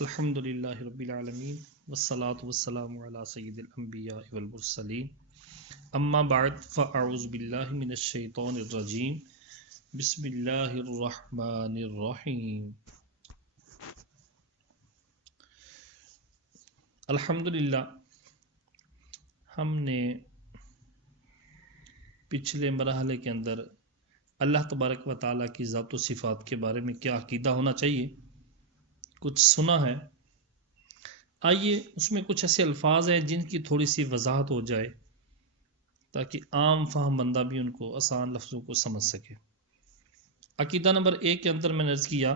الحمدللہ رب العالمین والصلاة والسلام علی سید الانبیاء والمرسلین اما بعد فاعوذ باللہ من الشیطان الرجیم بسم اللہ الرحمن الرحیم الحمدللہ ہم نے پچھلے مرحلے کے اندر اللہ تبارک و تعالیٰ کی ذات و صفات کے بارے میں کیا عقیدہ ہونا چاہیے کچھ سنا ہے۔ آئیے اس میں کچھ ایسے الفاظ ہیں جن کی تھوڑی سی وضاحت ہو جائے تاکہ عام فہم بندہ بھی ان کو آسان لفظوں کو سمجھ سکے۔ عقیدہ نمبر 1 کے اندر میں نے عرض کیا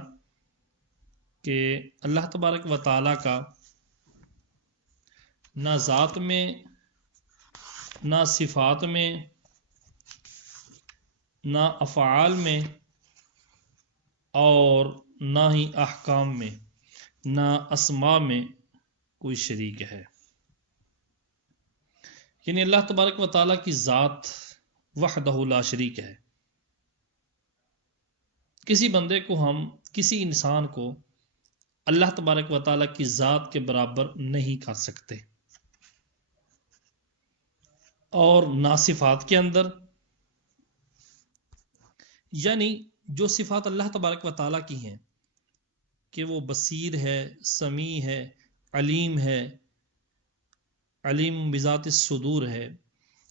کہ اللہ تبارک و تعالیٰ کا نہ ذات میں نہ صفات میں نہ افعال میں اور نہ ہی احکام میں نہ اسماء میں کوئی شریک ہے، یعنی اللہ تبارک و تعالیٰ کی ذات وحدہ لا شریک ہے۔ کسی بندے کو ہم کسی انسان کو اللہ تبارک و تعالیٰ کی ذات کے برابر نہیں کر سکتے، اور نہ صفات کے اندر، یعنی جو صفات اللہ تبارک و تعالیٰ کی ہیں کہ وہ بصیر ہے، سمیع ہے، علیم ہے، علیم بذات الصدور ہے،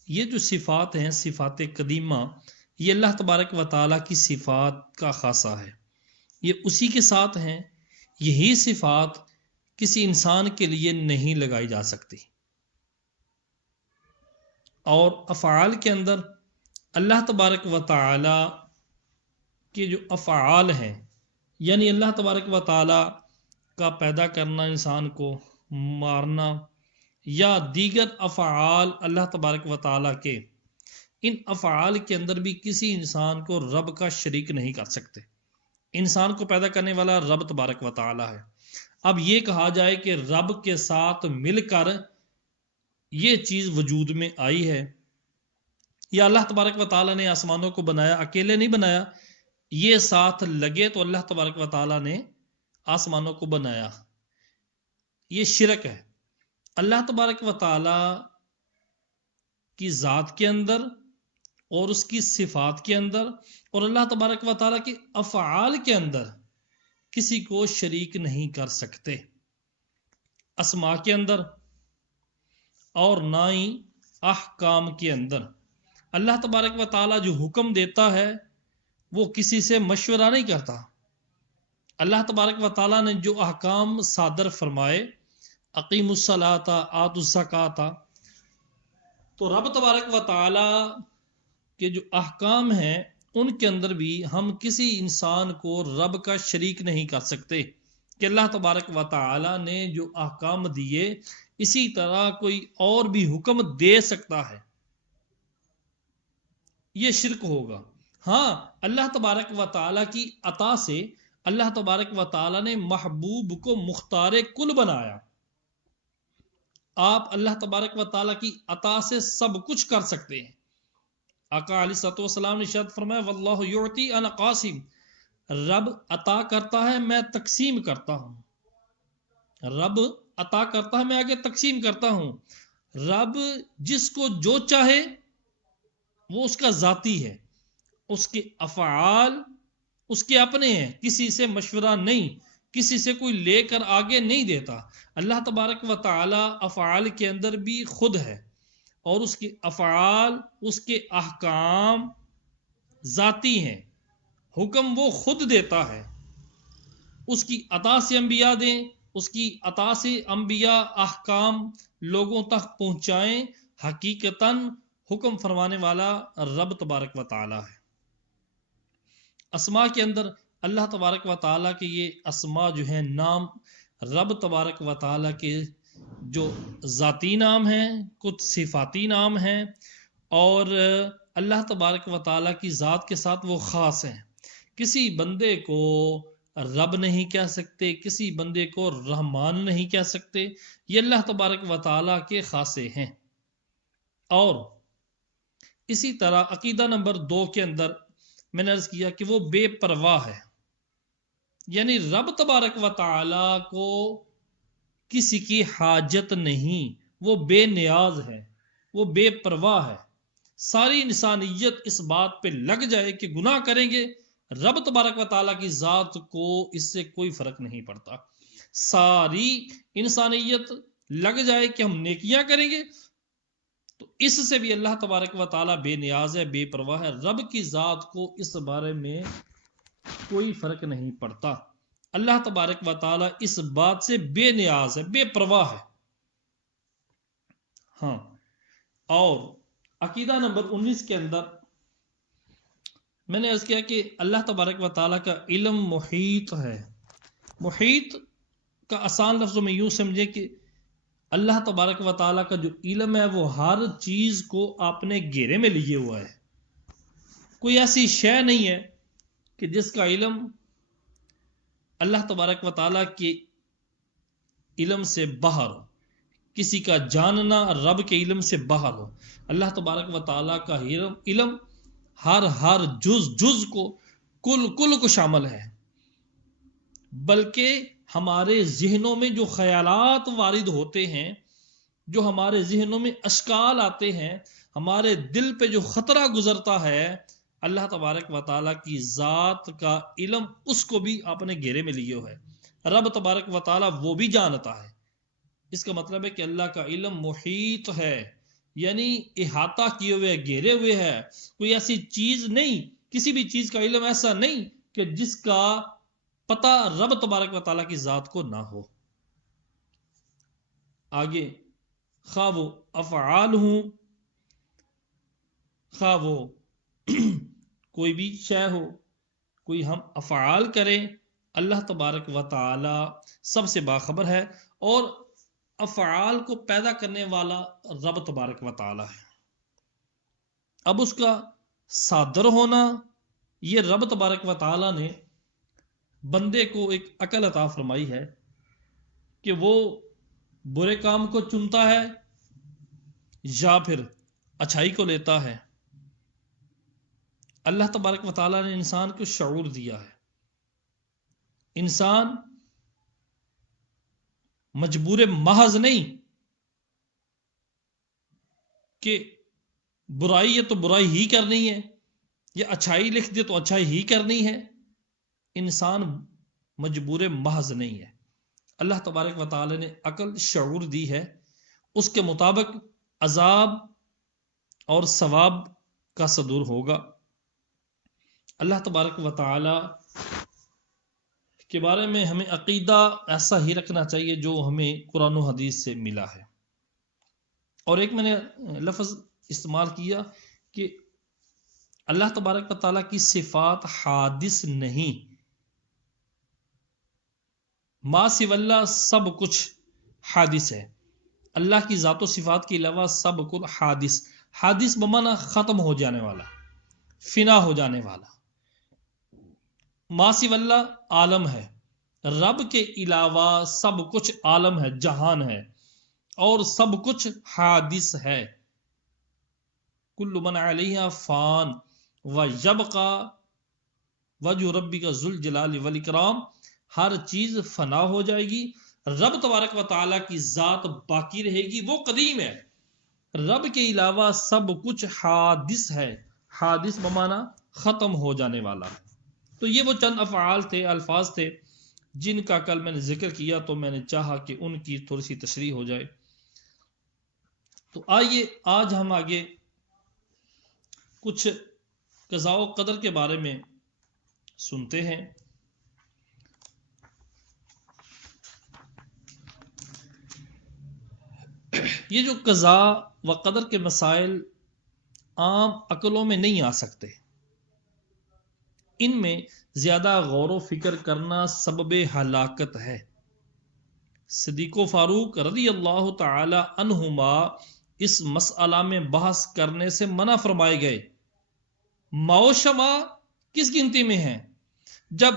یہ جو صفات ہیں صفات قدیمہ، یہ اللہ تبارک و تعالیٰ کی صفات کا خاصہ ہے، یہ اسی کے ساتھ ہیں۔ یہی صفات کسی انسان کے لیے نہیں لگائی جا سکتی۔ اور افعال کے اندر اللہ تبارک و تعالیٰ کے جو افعال ہیں، یعنی اللہ تبارک و تعالیٰ کا پیدا کرنا، انسان کو مارنا یا دیگر افعال اللہ تبارک و تعالیٰ کے، ان افعال کے اندر بھی کسی انسان کو رب کا شریک نہیں کر سکتے۔ انسان کو پیدا کرنے والا رب تبارک و تعالیٰ ہے۔ اب یہ کہا جائے کہ رب کے ساتھ مل کر یہ چیز وجود میں آئی ہے، یا اللہ تبارک و تعالیٰ نے آسمانوں کو بنایا، اکیلے نہیں بنایا، یہ ساتھ لگے تو اللہ تبارک و تعالیٰ نے آسمانوں کو بنایا، یہ شرک ہے۔ اللہ تبارک و تعالیٰ کی ذات کے اندر اور اس کی صفات کے اندر اور اللہ تبارک و تعالیٰ کے افعال کے اندر کسی کو شریک نہیں کر سکتے، اسماء کے اندر اور نہ ہی احکام کے اندر۔ اللہ تبارک و تعالیٰ جو حکم دیتا ہے وہ کسی سے مشورہ نہیں کرتا۔ اللہ تبارک و تعالیٰ نے جو احکام صادر فرمائے، اقیم الصلاۃ آتوا الزکاۃ، تو رب تبارک و تعالیٰ کے جو احکام ہیں ان کے اندر بھی ہم کسی انسان کو رب کا شریک نہیں کر سکتے کہ اللہ تبارک و تعالیٰ نے جو احکام دیے اسی طرح کوئی اور بھی حکم دے سکتا ہے، یہ شرک ہوگا۔ ہاں، اللہ تبارک و تعالیٰ کی عطا سے اللہ تبارک و تعالیٰ نے محبوب کو مختار کل بنایا۔ آپ اللہ تبارک و تعالیٰ کی عطا سے سب کچھ کر سکتے ہیں۔ آقا علیہ الصلوۃ والسلام نے ارشاد فرمایا واللہ یعطی انا قاسم، رب عطا کرتا ہے میں تقسیم کرتا ہوں۔ رب عطا کرتا ہے میں آگے تقسیم کرتا ہوں۔ رب جس کو جو چاہے وہ اس کا ذاتی ہے، اس کے افعال اس کے اپنے ہیں، کسی سے مشورہ نہیں، کسی سے کوئی لے کر آگے نہیں دیتا۔ اللہ تبارک و تعالی افعال کے اندر بھی خود ہے، اور اس کے افعال، اس کے احکام ذاتی ہیں، حکم وہ خود دیتا ہے۔ اس کی عطا سے انبیاء دیں، اس کی عطا سے انبیاء احکام لوگوں تک پہنچائیں، حقیقتاً حکم فرمانے والا رب تبارک و تعالی ہے۔ اسماء کے اندر اللہ تبارک و تعالیٰ کے یہ اسماء جو ہیں، نام رب تبارک و تعالیٰ کے جو ذاتی نام ہیں، کچھ صفاتی نام ہیں، اور اللہ تبارک و تعالیٰ کی ذات کے ساتھ وہ خاص ہیں۔ کسی بندے کو رب نہیں کہہ سکتے، کسی بندے کو رحمان نہیں کہہ سکتے، یہ اللہ تبارک و تعالیٰ کے خاصے ہیں۔ اور اسی طرح عقیدہ نمبر 2 کے اندر میں نے عرض کیا کہ وہ بے پرواہ ہے، یعنی رب تبارک و تعالی کو کسی کی حاجت نہیں، وہ بے نیاز ہے، وہ بے پرواہ ہے۔ ساری انسانیت اس بات پہ لگ جائے کہ گناہ کریں گے، رب تبارک و تعالیٰ کی ذات کو اس سے کوئی فرق نہیں پڑتا۔ ساری انسانیت لگ جائے کہ ہم نیکیاں کریں گے تو اس سے بھی اللہ تبارک و تعالیٰ بے نیاز ہے، بے پرواہ ہے۔ رب کی ذات کو اس بارے میں کوئی فرق نہیں پڑتا۔ اللہ تبارک و تعالیٰ اس بات سے بے نیاز ہے، بے پرواہ ہے۔ ہاں، اور عقیدہ نمبر 19 کے اندر میں نے عرض کیا کہ اللہ تبارک و تعالیٰ کا علم محیط ہے۔ محیط کا آسان لفظوں میں یوں سمجھے کہ اللہ تبارک و تعالیٰ کا جو علم ہے وہ ہر چیز کو اپنے گھیرے میں لیے ہوا ہے۔ کوئی ایسی شے نہیں ہے کہ جس کا علم اللہ تبارک و تعالیٰ کے علم سے باہر ہو، کسی کا جاننا رب کے علم سے باہر ہو۔ اللہ تبارک و تعالیٰ کا علم ہر جز کو، کل کو شامل ہے، بلکہ ہمارے ذہنوں میں جو خیالات وارد ہوتے ہیں، جو ہمارے ذہنوں میں اشکال آتے ہیں، ہمارے دل پہ جو خطرہ گزرتا ہے، اللہ تبارک و تعالیٰ کی ذات کا علم اس کو بھی اپنے گھیرے میں لیے ہوئے ہے۔ رب تبارک و تعالیٰ وہ بھی جانتا ہے۔ اس کا مطلب ہے کہ اللہ کا علم محیط ہے، یعنی احاطہ کیے ہوئے، گھیرے ہوئے ہے۔ کوئی ایسی چیز نہیں، کسی بھی چیز کا علم ایسا نہیں کہ جس کا پتہ رب تبارک و تعالیٰ کی ذات کو نہ ہو۔ آگے، خواہ وہ افعال ہوں، خواہ وہ کوئی بھی شے ہو، کوئی ہم افعال کریں، اللہ تبارک و تعالی سب سے باخبر ہے، اور افعال کو پیدا کرنے والا رب تبارک و تعالی ہے۔ اب اس کا صادر ہونا، یہ رب تبارک و تعالی نے بندے کو ایک عقل عطا فرمائی ہے کہ وہ برے کام کو چنتا ہے یا پھر اچھائی کو لیتا ہے۔ اللہ تبارک و تعالیٰ نے انسان کو شعور دیا ہے۔ انسان مجبور محض نہیں کہ برائی ہے تو برائی ہی کرنی ہے، یا اچھائی لکھ دے تو اچھائی ہی کرنی ہے۔ انسان مجبور محض نہیں ہے۔ اللہ تبارک و تعالیٰ نے عقل، شعور دی ہے، اس کے مطابق عذاب اور ثواب کا صدور ہوگا۔ اللہ تبارک و تعالی کے بارے میں ہمیں عقیدہ ایسا ہی رکھنا چاہیے جو ہمیں قرآن و حدیث سے ملا ہے۔ اور ایک میں نے لفظ استعمال کیا کہ اللہ تبارک و تعالیٰ کی صفات حادث نہیں، ما سوی اللہ سب کچھ حادث ہے۔ اللہ کی ذات و صفات کے علاوہ سب کچھ حادث، حادث بمعنی ختم ہو جانے والا، فنا ہو جانے والا۔ ما سوی اللہ عالم ہے، رب کے علاوہ سب کچھ عالم ہے، جہان ہے، اور سب کچھ حادث ہے۔ کل من علیہا فان ویبقی وجہ ربک ذو الجلال والاکرام، ہر چیز فنا ہو جائے گی، رب تبارک و تعالیٰ کی ذات باقی رہے گی، وہ قدیم ہے۔ رب کے علاوہ سب کچھ حادث ہے، حادث بمانا ختم ہو جانے والا۔ تو یہ وہ چند افعال تھے، الفاظ تھے جن کا کل میں نے ذکر کیا، تو میں نے چاہا کہ ان کی تھوڑی سی تشریح ہو جائے۔ تو آئیے آج ہم آگے کچھ قضاء و قدر کے بارے میں سنتے ہیں۔ یہ جو قضاء و قدر کے مسائل عام عقلوں میں نہیں آ سکتے، ان میں زیادہ غور و فکر کرنا سبب ہلاکت ہے۔ صدیق و فاروق رضی اللہ تعالی عنہما اس مسئلہ میں بحث کرنے سے منع فرمائے گئے۔ ماء و شمع کس گنتی میں ہیں؟ جب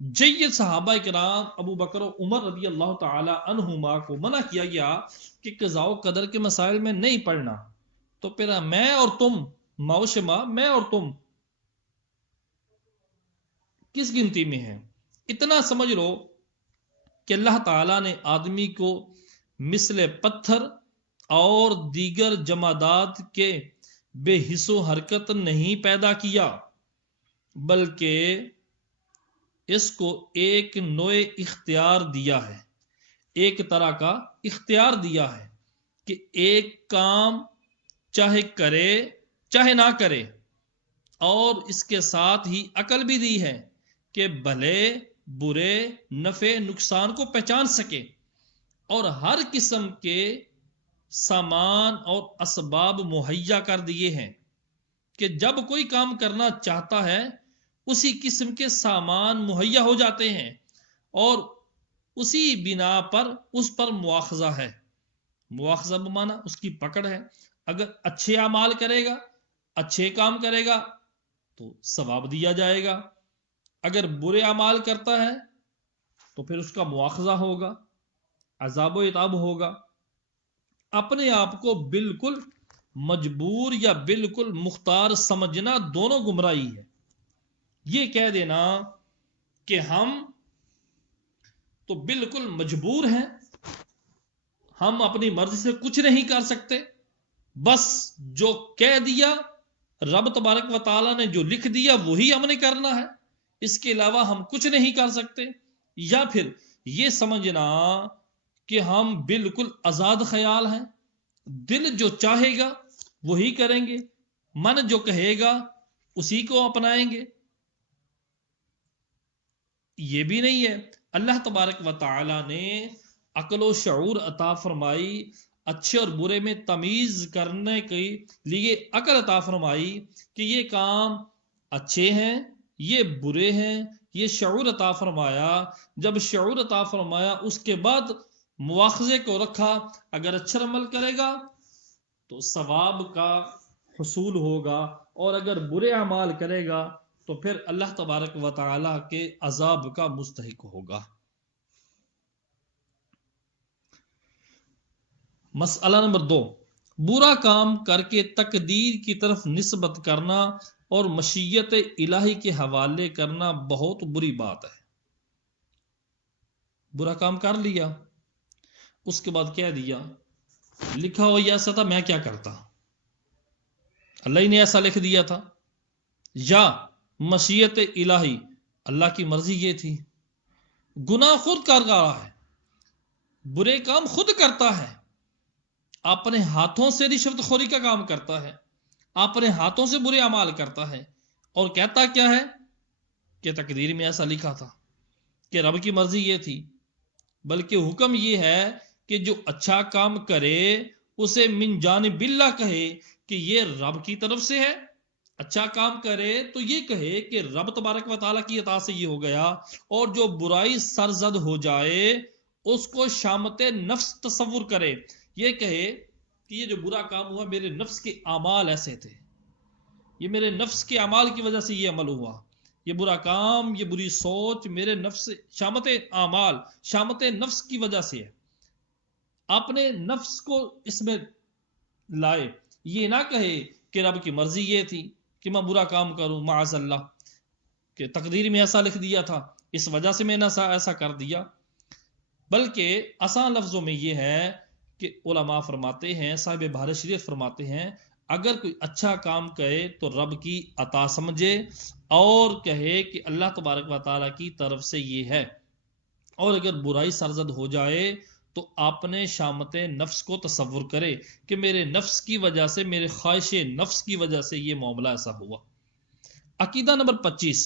جید صحابہ کرام ابو بکر و عمر رضی اللہ تعالی عنہما کو منع کیا گیا کہ قضاء و قدر کے مسائل میں نہیں پڑھنا، تو پھر میں اور تم، ماء و شمع میں اور تم کس گنتی میں ہیں؟ اتنا سمجھ لو کہ اللہ تعالیٰ نے آدمی کو مثل پتھر اور دیگر جمادات کے بے حس و حرکت نہیں پیدا کیا، بلکہ اس کو ایک نوع اختیار دیا ہے، ایک طرح کا اختیار دیا ہے کہ ایک کام چاہے کرے چاہے نہ کرے، اور اس کے ساتھ ہی عقل بھی دی ہے کہ بھلے برے نفع نقصان کو پہچان سکے، اور ہر قسم کے سامان اور اسباب مہیا کر دیے ہیں کہ جب کوئی کام کرنا چاہتا ہے اسی قسم کے سامان مہیا ہو جاتے ہیں، اور اسی بنا پر اس پر مواخذہ ہے۔ مواخذہ بمانا اس کی پکڑ ہے، اگر اچھے اعمال کرے گا، اچھے کام کرے گا تو ثواب دیا جائے گا، اگر برے اعمال کرتا ہے تو پھر اس کا مواخذہ ہوگا، عذاب و عقاب ہوگا۔ اپنے آپ کو بالکل مجبور یا بالکل مختار سمجھنا دونوں گمراہی ہے۔ یہ کہہ دینا کہ ہم تو بالکل مجبور ہیں، ہم اپنی مرضی سے کچھ نہیں کر سکتے، بس جو کہہ دیا رب تبارک و تعالیٰ نے، جو لکھ دیا وہی ہم نے کرنا ہے، اس کے علاوہ ہم کچھ نہیں کر سکتے۔ یا پھر یہ سمجھنا کہ ہم بالکل آزاد خیال ہیں، دل جو چاہے گا وہی کریں گے، من جو کہے گا اسی کو اپنائیں گے، یہ بھی نہیں ہے۔ اللہ تبارک و تعالی نے عقل و شعور عطا فرمائی، اچھے اور برے میں تمیز کرنے کے لیے عقل عطا فرمائی کہ یہ کام اچھے ہیں یہ برے ہیں، یہ شعور عطا فرمایا۔ جب شعور عطا فرمایا اس کے بعد مواخذے کو رکھا، اگر اچھا عمل کرے گا تو ثواب کا حصول ہوگا، اور اگر برے اعمال کرے گا تو پھر اللہ تبارک و تعالی کے عذاب کا مستحق ہوگا۔ مسئلہ نمبر 2، برا کام کر کے تقدیر کی طرف نسبت کرنا اور مشیت الہی کے حوالے کرنا بہت بری بات ہے۔ برا کام کر لیا، اس کے بعد کہہ دیا لکھا ہو یہ ایسا تھا، میں کیا کرتا، اللہ ہی نے ایسا لکھ دیا تھا، یا مشیت الہی اللہ کی مرضی یہ تھی۔ گناہ خود کر رہا ہے، برے کام خود کرتا ہے، اپنے ہاتھوں سے رشوت خوری کا کام کرتا ہے، اپنے ہاتھوں سے برے اعمال کرتا ہے، اور کہتا کیا ہے کہ تقدیر میں ایسا لکھا تھا، کہ رب کی مرضی یہ تھی۔ بلکہ حکم یہ ہے کہ جو اچھا کام کرے اسے من جانب اللہ کہے کہ یہ رب کی طرف سے ہے۔ اچھا کام کرے تو یہ کہے کہ رب تبارک و تعالیٰ کی عطا سے یہ ہو گیا، اور جو برائی سرزد ہو جائے اس کو شامت نفس تصور کرے، یہ کہے کہ یہ جو برا کام ہوا میرے نفس کے اعمال ایسے تھے، یہ میرے نفس کے اعمال کی وجہ سے یہ عمل ہوا، یہ برا کام یہ بری سوچ میرے نفس شامت اعمال شامت نفس کی وجہ سے ہے۔ اپنے نفس کو اس میں لائے، یہ نہ کہے کہ رب کی مرضی یہ تھی کہ میں برا کام کروں، معاذ اللہ، کہ تقدیر میں ایسا لکھ دیا تھا اس وجہ سے میں نے ایسا کر دیا۔ بلکہ آسان لفظوں میں یہ ہے کہ علماء فرماتے ہیں، صاحب بہار شریعت فرماتے ہیں، اگر کوئی اچھا کام کرے تو رب کی عطا سمجھے اور کہے کہ اللہ تبارک و تعالیٰ کی طرف سے یہ ہے، اور اگر برائی سرزد ہو جائے تو اپنے شامت نفس کو تصور کرے کہ میرے نفس کی وجہ سے، میرے خواہش نفس کی وجہ سے یہ معاملہ ایسا ہوا۔ عقیدہ نمبر 25،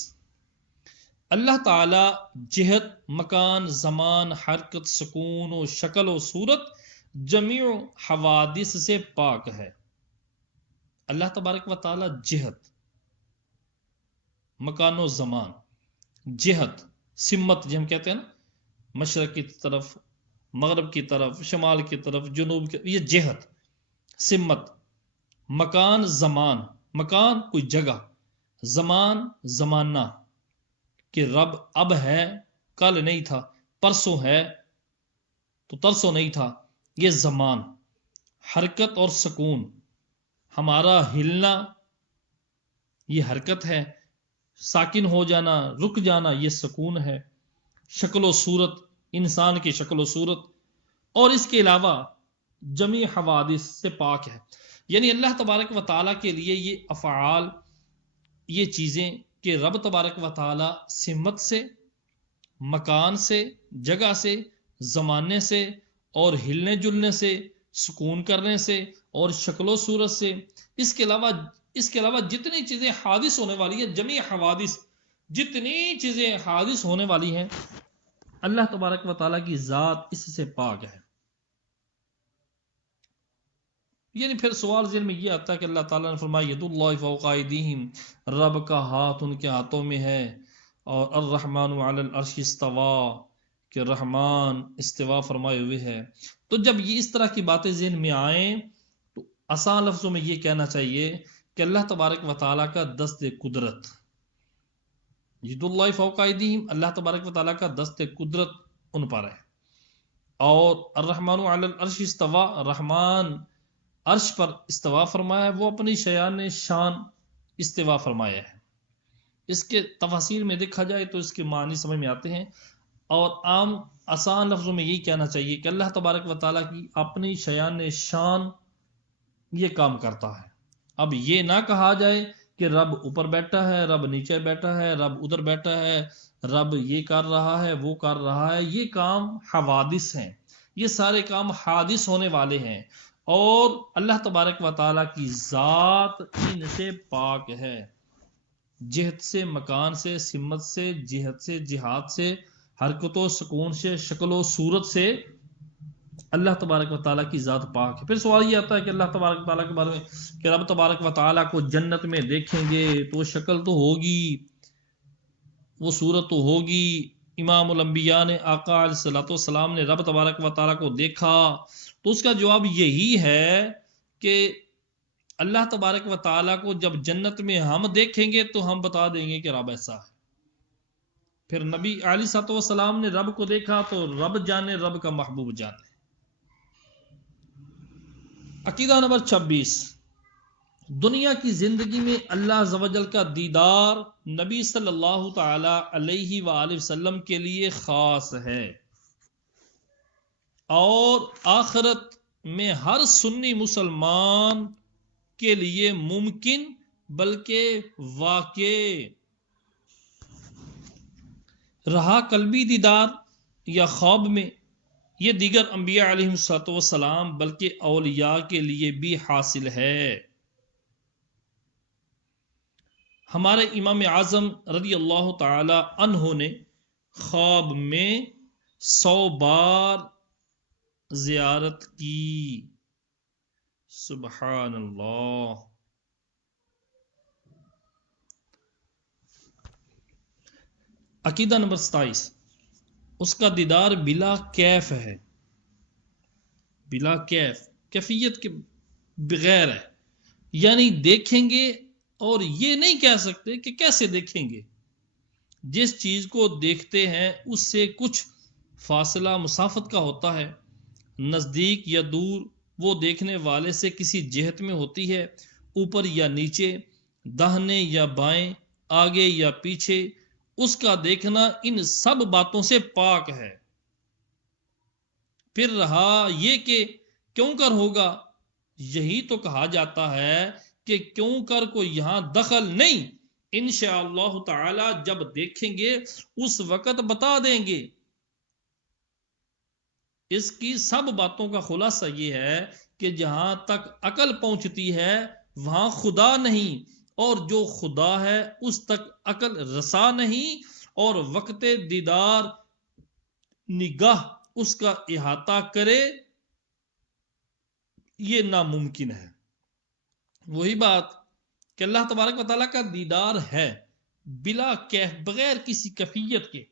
اللہ تعالی جہت، مکان، زمان، حرکت، سکون و شکل و صورت جمیع حوادث سے پاک ہے۔ اللہ تبارک و تعالی جہت، مکان و زمان، جہت سمت جی ہم کہتے ہیں نا، مشرق کی طرف، مغرب کی طرف، شمال کی طرف، جنوب کی، یہ جہت سمت، مکان زمان، مکان کوئی جگہ، زمان زمانہ، کہ رب اب ہے کل نہیں تھا، پرسوں ہے تو ترسوں نہیں تھا، یہ زمان۔ حرکت اور سکون، ہمارا ہلنا یہ حرکت ہے، ساکن ہو جانا، رک جانا یہ سکون ہے۔ شکل و صورت، انسان کی شکل و صورت، اور اس کے علاوہ جمیع حوادث سے پاک ہے۔ یعنی اللہ تبارک و تعالیٰ کے لیے یہ افعال، یہ چیزیں کہ رب تبارک و تعالیٰ سمت سے، مکان سے، جگہ سے، زمانے سے، اور ہلنے جلنے سے، سکون کرنے سے، اور شکل و صورت سے، اس کے علاوہ جتنی چیزیں حادث ہونے والی ہیں، جمیع حوادث، جتنی چیزیں حادث ہونے والی ہیں، اللہ تبارک و تعالیٰ کی ذات اس سے پاک ہے۔ یعنی پھر سوال ذہن میں یہ آتا ہے کہ اللہ تعالیٰ نے فرمایا ید اللہ فوق ایدیہم، رب کا ہاتھ ان کے ہاتھوں میں ہے، اور الرحمن علی العرش استوا، کہ رحمان استوا فرمائے ہوئے ہے۔ تو جب یہ اس طرح کی باتیں ذہن میں آئیں تو آسان لفظوں میں یہ کہنا چاہیے کہ اللہ تبارک و تعالیٰ کا دست قدرت، ید اللہ فوق ایدیہم، اللہ تبارک و تعالیٰ کا دست قدرت ان پر ہے، اور الرحمن علی العرش استوا، رحمان عرش پر استوا فرمایا ہے، وہ اپنی شیان شان استوا فرمایا ہے۔ اس کے تفاصیر میں دیکھا جائے تو اس کے معنی سمجھ میں آتے ہیں، اور عام آسان لفظوں میں یہی کہنا چاہیے کہ اللہ تبارک و تعالیٰ کی اپنی شیان شان یہ کام کرتا ہے۔ اب یہ نہ کہا جائے کہ رب اوپر بیٹھا ہے، رب نیچے بیٹھا ہے، رب ادھر بیٹھا ہے، رب یہ کر رہا ہے، وہ کر رہا ہے، یہ کام حوادث ہیں، یہ سارے کام حادث ہونے والے ہیں، اور اللہ تبارک و تعالیٰ کی ذات ان سے پاک ہے، جہت سے، مکان سے، سمت سے، جہت سے، جہاد سے، حرکت و سکون سے، شکل و صورت سے، اللہ تبارک و تعالیٰ کی ذات پاک ہے۔ پھر سوال یہ آتا ہے کہ اللہ تبارک و تعالیٰ کے بارے میں کہ رب تبارک و تعالیٰ کو جنت میں دیکھیں گے تو شکل تو ہوگی، وہ صورت تو ہوگی۔ امام الانبیاء نے، آقا علیہ الصلوۃ والسلام نے رب تبارک و تعالیٰ کو دیکھا، تو اس کا جواب یہی ہے کہ اللہ تبارک و تعالیٰ کو جب جنت میں ہم دیکھیں گے تو ہم بتا دیں گے کہ رب ایسا ہے۔ پھر نبی علیہ الصلوۃ والسلام نے رب کو دیکھا تو رب جانے، رب کا محبوب جانے۔ عقیدہ نمبر 26، دنیا کی زندگی میں اللہ عز و جل کا دیدار نبی صلی اللہ تعالی علیہ وآلہ وسلم کے لیے خاص ہے، اور آخرت میں ہر سنی مسلمان کے لیے ممکن بلکہ واقع رہا قلبی دیدار یا خواب میں، یہ دیگر انبیاء علیہ الصلوۃ والسلام بلکہ اولیاء کے لیے بھی حاصل ہے۔ ہمارے امام اعظم رضی اللہ تعالی عنہ نے خواب میں 100 بار زیارت کی، سبحان اللہ۔ عقیدہ نمبر 27، اس کا دیدار بلا کیف ہے، بلا کیف، کیفیت کے بغیر ہے، یعنی دیکھیں گے اور یہ نہیں کہہ سکتے کہ کیسے دیکھیں گے۔ جس چیز کو دیکھتے ہیں اس سے کچھ فاصلہ مسافت کا ہوتا ہے، نزدیک یا دور، وہ دیکھنے والے سے کسی جہت میں ہوتی ہے، اوپر یا نیچے، داہنے یا بائیں، آگے یا پیچھے، اس کا دیکھنا ان سب باتوں سے پاک ہے۔ پھر رہا یہ کہ کیوں کر ہوگا، یہی تو کہا جاتا ہے کہ کیوں کر کو یہاں دخل نہیں، انشاءاللہ تعالی جب دیکھیں گے اس وقت بتا دیں گے۔ اس کی سب باتوں کا خلاصہ یہ ہے کہ جہاں تک عقل پہنچتی ہے وہاں خدا نہیں، اور جو خدا ہے اس تک عقل رسا نہیں، اور وقت دیدار نگاہ اس کا احاطہ کرے یہ ناممکن ہے۔ وہی بات کہ اللہ تبارک و تعالیٰ کا دیدار ہے بلا کیف، بغیر کسی کیفیت کے،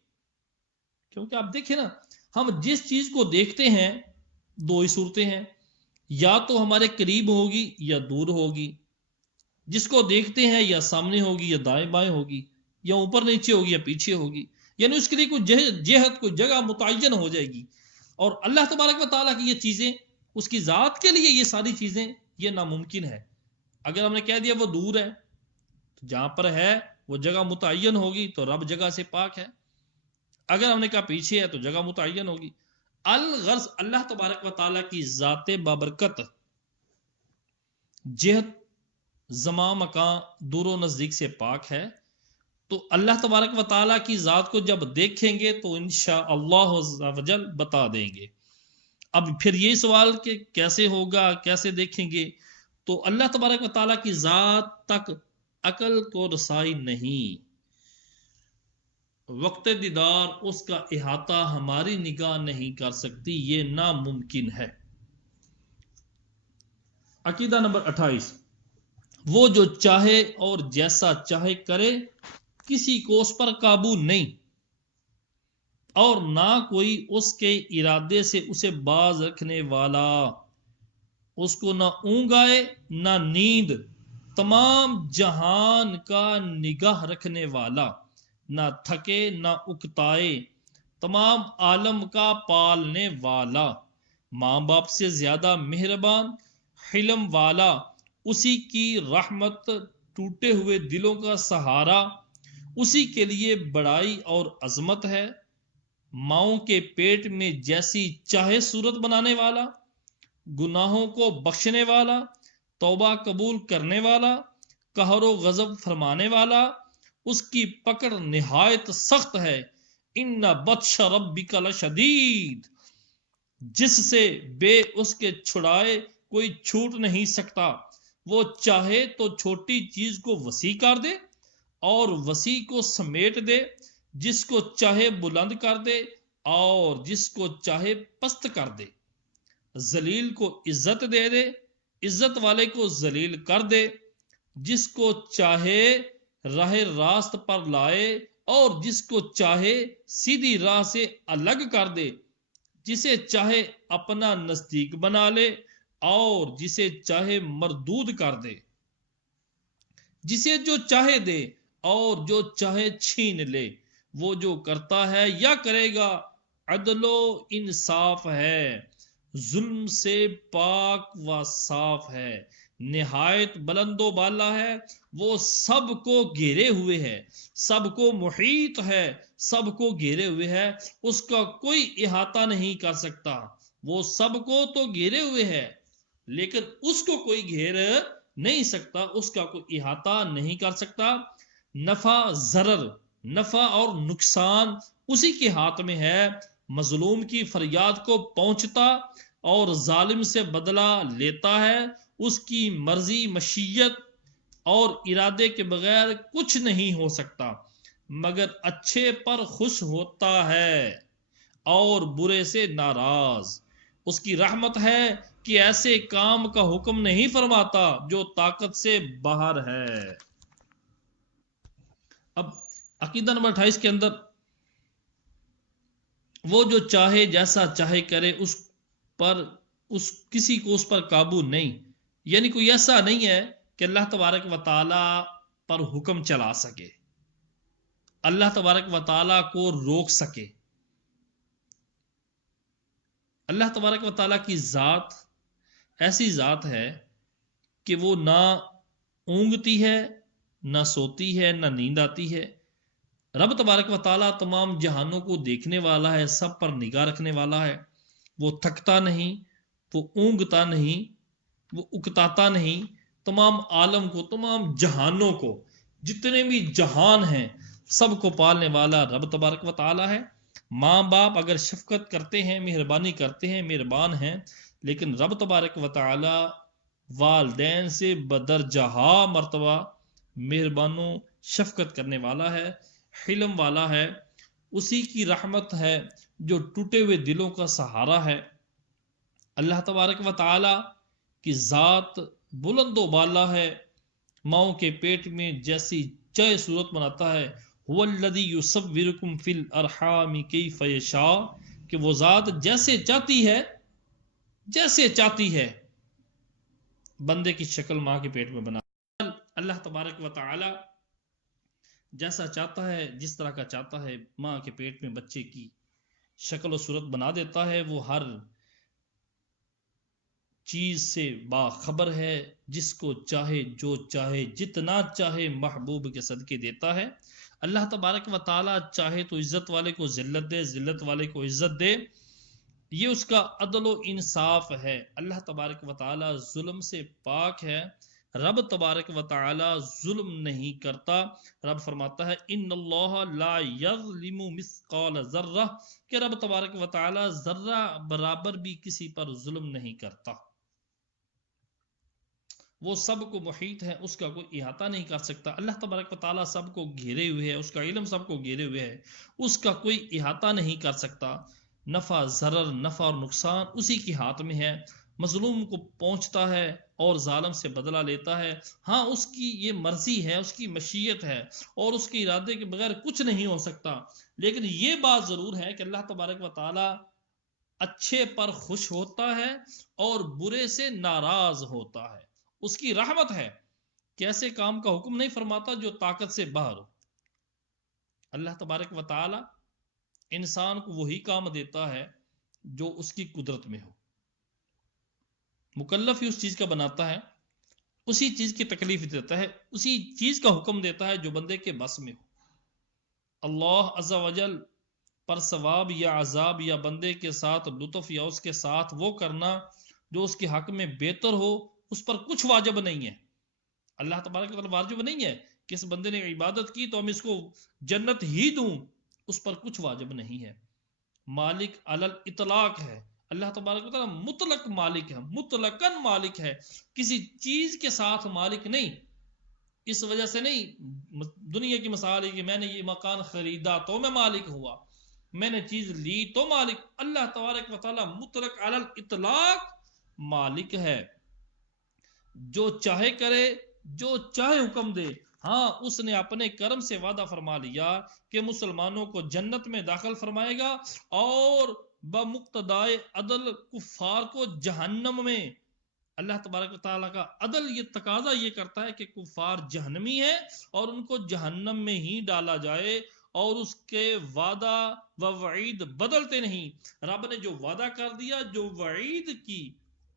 کیونکہ آپ دیکھیں نا، ہم جس چیز کو دیکھتے ہیں دو ہی صورتیں ہیں، یا تو ہمارے قریب ہوگی یا دور ہوگی، جس کو دیکھتے ہیں یا سامنے ہوگی یا دائیں بائیں ہوگی، یا اوپر نیچے ہوگی یا پیچھے ہوگی، یعنی اس کے لیے کوئی جہت، کوئی جگہ متعین ہو جائے گی۔ اور اللہ تبارک و تعالیٰ کی یہ چیزیں، اس کی ذات کے لیے یہ ساری چیزیں یہ ناممکن ہے۔ اگر ہم نے کہہ دیا وہ دور ہے تو جہاں پر ہے وہ جگہ متعین ہوگی تو رب جگہ سے پاک ہے۔ اگر ہم نے کہا پیچھے ہے تو جگہ متعین ہوگی. الغرض اللہ تبارک و تعالیٰ کی ذات بابرکت جہت زمان مکان دور و نزدیک سے پاک ہے. تو اللہ تبارک و تعالیٰ کی ذات کو جب دیکھیں گے تو انشاءاللہ عز و جل بتا دیں گے. اب پھر یہ سوال کہ کیسے ہوگا، کیسے دیکھیں گے؟ تو اللہ تبارک و تعالیٰ کی ذات تک عقل کو رسائی نہیں. وقت دیدار اس کا احاطہ ہماری نگاہ نہیں کر سکتی، یہ ناممکن ہے. عقیدہ نمبر 28، وہ جو چاہے اور جیسا چاہے کرے، کسی کو اس پر قابو نہیں، اور نہ کوئی اس کے ارادے سے اسے باز رکھنے والا. اس کو نہ اونگ آئے نہ نیند، تمام جہان کا نگاہ رکھنے والا، نہ تھکے نہ اکتائے، تمام عالم کا پالنے والا، ماں باپ سے زیادہ مہربان، حلم والا، اسی کی رحمت ٹوٹے ہوئے دلوں کا سہارا، اسی کے لیے بڑائی اور عظمت ہے. ماؤں کے پیٹ میں جیسی چاہے صورت بنانے والا، گناہوں کو بخشنے والا، توبہ قبول کرنے والا، قہر و غضب فرمانے والا. اس کی پکڑ نہایت سخت ہے. ان بطش ربک لشدید، جس سے بے اس کے چھڑائے کوئی چھوٹ نہیں سکتا. وہ چاہے تو چھوٹی چیز کو وسیع کر دے اور وسیع کو سمیٹ دے، جس کو چاہے بلند کر دے اور جس کو چاہے پست کر دے. ذلیل کو عزت دے دے، عزت والے کو ذلیل کر دے. جس کو چاہے راہ راست پر لائے اور جس کو چاہے سیدھی راہ سے الگ کر دے. جسے چاہے اپنا نزدیک بنا لے اور جسے چاہے مردود کر دے. جسے جو چاہے دے اور جو چاہے چھین لے. وہ جو کرتا ہے یا کرے گا عدل و انصاف ہے، ظلم سے پاک و صاف ہے، نہایت بلند و بالا ہے. وہ سب کو گھیرے ہوئے ہے، سب کو محیط ہے، سب کو گھیرے ہوئے ہے، اس کا کوئی احاطہ نہیں کر سکتا. وہ سب کو تو گھیرے ہوئے ہے لیکن اس کو کوئی گھیر نہیں سکتا، اس کا کوئی احاطہ نہیں کر سکتا. نفع ضرر، نفع اور نقصان اسی کے ہاتھ میں ہے. مظلوم کی فریاد کو پہنچتا اور ظالم سے بدلہ لیتا ہے. اس کی مرضی، مشیت اور ارادے کے بغیر کچھ نہیں ہو سکتا، مگر اچھے پر خوش ہوتا ہے اور برے سے ناراض. اس کی رحمت ہے کہ ایسے کام کا حکم نہیں فرماتا جو طاقت سے باہر ہے. اب عقیدہ نمبر 28 کے اندر، وہ جو چاہے جیسا چاہے کرے، اس کسی کو اس پر قابو نہیں. یعنی کوئی ایسا نہیں ہے کہ اللہ تبارک و تعالی پر حکم چلا سکے، اللہ تبارک و تعالی کو روک سکے. اللہ تبارک و تعالیٰ کی ذات ایسی ذات ہے کہ وہ نہ اونگتی ہے، نہ سوتی ہے، نہ نیند آتی ہے. رب تبارک و تعالیٰ تمام جہانوں کو دیکھنے والا ہے، سب پر نگاہ رکھنے والا ہے. وہ تھکتا نہیں، وہ اونگتا نہیں، وہ اکتاتا نہیں. تمام عالم کو، تمام جہانوں کو، جتنے بھی جہان ہیں سب کو پالنے والا رب تبارک و تعالیٰ ہے. ماں باپ اگر شفقت کرتے ہیں، مہربانی کرتے ہیں، مہربان ہیں، لیکن رب تبارک و تعالی والدین سے بدرجہ مرتبہ مہربان و شفقت کرنے والا ہے، حلم والا ہے. اسی کی رحمت ہے جو ٹوٹے ہوئے دلوں کا سہارا ہے. اللہ تبارک و تعالی کی ذات بلند و بالا ہے. ماؤں کے پیٹ میں جیسی چاہے صورت بناتا ہے. هو الذی یصورکم فی الارحام کیف یشاء، کہ وہ ذات جیسے چاہتی ہے بندے کی شکل ماں کے پیٹ میں بنا. اللہ تبارک و تعالی جیسا چاہتا ہے، جس طرح کا چاہتا ہے ماں کے پیٹ میں بچے کی شکل و صورت بنا دیتا ہے. وہ ہر چیز سے باخبر ہے، جس کو چاہے جو چاہے جتنا چاہے محبوب کے صدقے دیتا ہے. اللہ تبارک و تعالیٰ چاہے تو عزت والے کو ذلت دے، ذلت والے کو عزت دے، یہ اس کا عدل و انصاف ہے۔ اللہ تبارک و تعالیٰ ظلم سے پاک ہے، رب تبارک و تعالیٰ ظلم نہیں کرتا۔ رب فرماتا ہے ان اللہ لا یظلم مثقال ذرہ، کہ رب تبارک و تعالیٰ ذرہ برابر بھی کسی پر ظلم نہیں کرتا۔ وہ سب کو محیط ہے، اس کا کوئی احاطہ نہیں کر سکتا۔ اللہ تبارک و تعالیٰ سب کو گھیرے ہوئے ہے، اس کا علم سب کو گھیرے ہوئے ہے، اس کا کوئی احاطہ نہیں کر سکتا۔ نفع ضرر، نفع اور نقصان اسی کے ہاتھ میں ہے، مظلوم کو پہنچتا ہے اور ظالم سے بدلہ لیتا ہے۔ ہاں اس کی یہ مرضی ہے، اس کی مشیت ہے، اور اس کے ارادے کے بغیر کچھ نہیں ہو سکتا۔ لیکن یہ بات ضرور ہے کہ اللہ تبارک و تعالیٰ اچھے پر خوش ہوتا ہے اور برے سے ناراض ہوتا ہے۔ اس کی رحمت ہے کہ ایسے کام کا حکم نہیں فرماتا جو طاقت سے باہر ہو۔ اللہ تبارک و تعالی انسان کو وہی کام دیتا ہے جو اس کی قدرت میں ہو، مکلف ہی اس چیز کا بناتا ہے، اسی چیز کی تکلیف دیتا ہے، اسی چیز کا حکم دیتا ہے جو بندے کے بس میں ہو۔ اللہ عز و جل پر ثواب یا عذاب یا بندے کے ساتھ لطف یا اس کے ساتھ وہ کرنا جو اس کے حق میں بہتر ہو، اس پر کچھ واجب نہیں ہے۔ اللہ تبارک و تعالیٰ واجب نہیں ہے کہ اس بندے نے عبادت کی تو ہم اس کو جنت ہی دوں، اس پر کچھ واجب نہیں ہے۔ مالک علی الاطلاق ہے، اللہ تبارک و تعالیٰ مطلق مالک ہے، مطلقاً مالک ہے، کسی چیز کے ساتھ مالک نہیں۔ اس وجہ سے نہیں دنیا کی مثال ہے کہ میں نے یہ مکان خریدا تو میں مالک ہوا، میں نے چیز لی تو مالک۔ اللہ تبارک و تعالیٰ مطلق علی الاطلاق مالک ہے، جو چاہے کرے، جو چاہے حکم دے۔ ہاں اس نے اپنے کرم سے وعدہ فرما لیا کہ مسلمانوں کو جنت میں داخل فرمائے گا، اور بمقتضائے عدل کفار کو جہنم میں۔ اللہ تبارک و تعالیٰ کا عدل یہ تقاضا یہ کرتا ہے کہ کفار جہنمی ہیں اور ان کو جہنم میں ہی ڈالا جائے، اور اس کے وعدہ و وعید بدلتے نہیں۔ رب نے جو وعدہ کر دیا، جو وعید کی،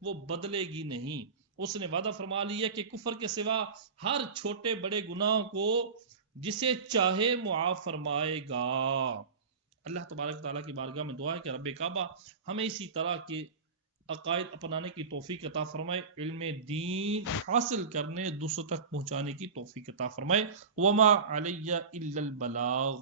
وہ بدلے گی نہیں۔ اس نے وعدہ فرما لیا کہ کفر کے سوا ہر چھوٹے بڑے گناہ کو جسے چاہے معاف فرمائے گا۔ اللہ تبارک تعالیٰ کی بارگاہ میں دعا ہے کہ رب کعبہ ہمیں اسی طرح کے عقائد اپنانے کی توفیق عطا فرمائے، علم دین حاصل کرنے، دوسروں تک پہنچانے کی توفیق عطا فرمائے۔ وما علی الا البلاغ۔